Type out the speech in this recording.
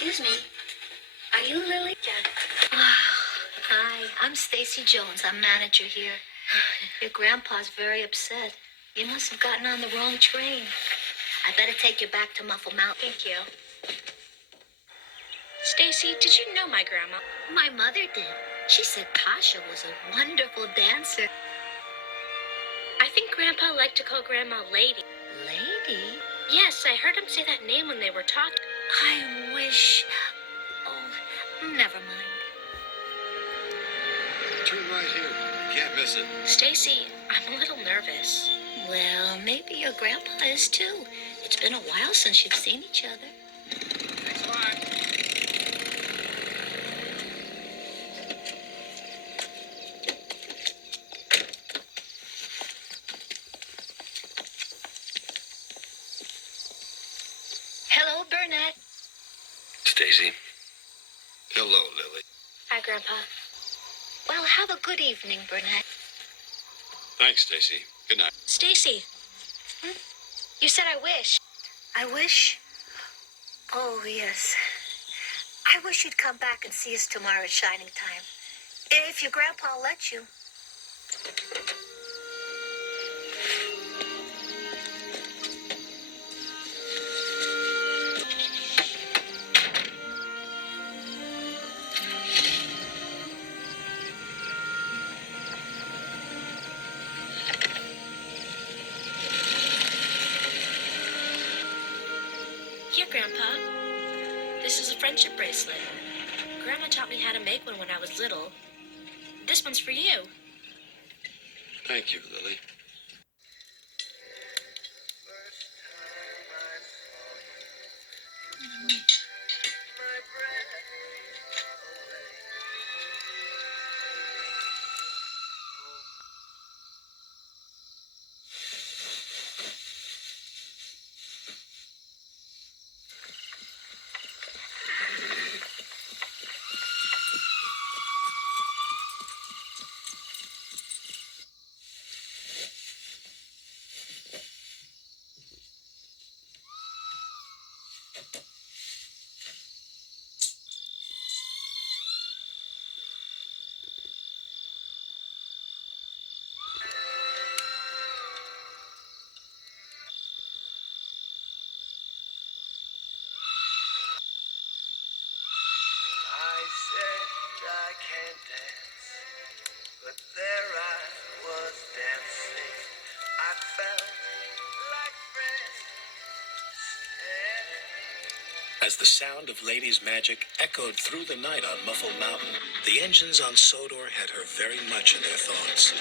Excuse me. Are you Lily? Hi, I'm Stacy Jones. I'm manager here. Your grandpa's very upset. You must have gotten on the wrong train. I better take you back to Muffle Mountain. Thank you. Stacy, did you know my grandma? My mother did. She said Tasha was a wonderful dancer. I think Grandpa liked to call Grandma Lady. Lady? Yes, I heard him say that name when they were talking. I wish... Oh, never mind. Turn right here. You can't miss it. Stacy, I'm a little nervous. Well, maybe your grandpa is too. It's been a while since you've seen each other. Thanks a lot. Hello, Burnett. Stacy. Hello, Lily. Hi, Grandpa. Well, have a good evening, Burnett. Thanks, Stacy. Good night. Stacy, you said I wish. I wish... Oh, yes. I wish you'd come back and see us tomorrow at Shining Time. If your grandpa lets you. Here, Grandpa. This is a friendship bracelet. Grandma taught me how to make one when I was little. This one's for you. Thank you, Lily. I said I can't dance, but there I was dancing. I felt like friends. As the sound of Lady's magic echoed through the night on Muffle Mountain, the engines on Sodor had her very much in their thoughts.